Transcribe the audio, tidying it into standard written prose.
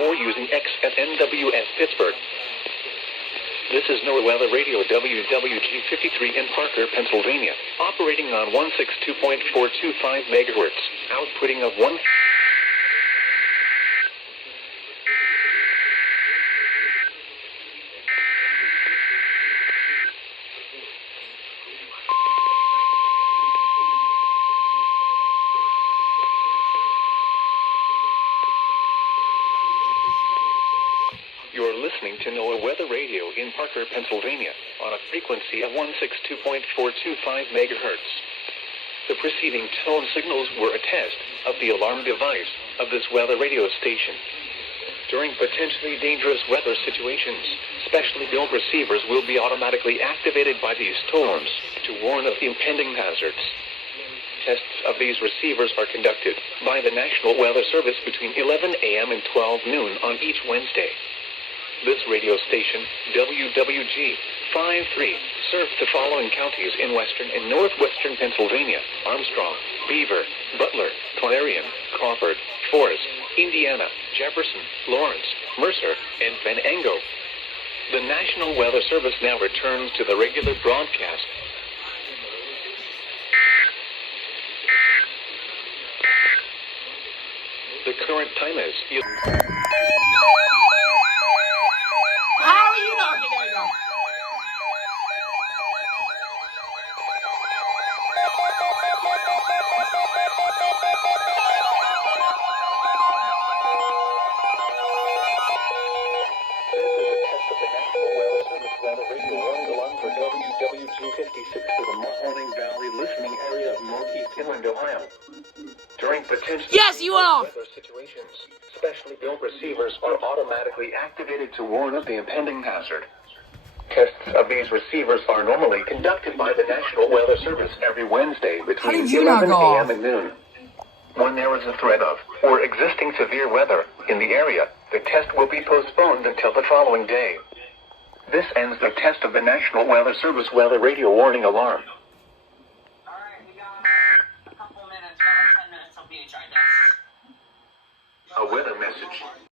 or using X at NWS Pittsburgh. This is NOAA Weather Radio WWG-53 in Parker, Pennsylvania, operating on 162.425 megahertz, outputting of 1... You're listening to NOAA Weather Radio in Parker, Pennsylvania, on a frequency of 162.425 megahertz. The preceding tone signals were a test of the alarm device of this weather radio station. During potentially dangerous weather situations, specially built receivers will be automatically activated by these storms to warn of the impending hazards. Tests of these receivers are conducted by the National Weather Service between 11 a.m. and 12 noon on each Wednesday. This radio station, WWG-53, serves the following counties in western and northwestern Pennsylvania: Armstrong, Beaver, Butler, Clarion, Crawford, Forest, Indiana, Jefferson, Lawrence, Mercer, and Venango. The National Weather Service now returns to the regular broadcast. The current time is... WWG-56 to the Mahoning Valley listening area of northeast inland Ohio. During potentially weather situations, specially built receivers are automatically activated to warn of the impending hazard. Tests of these receivers are normally conducted by the National Weather Service every Wednesday between 11 a.m. and noon. When there is a threat of or existing severe weather in the area, the test will be postponed until the following day. This ends the test of the National Weather Service weather radio warning alarm. All right, we got a couple minutes, about 10 minutes of BHI. A weather message.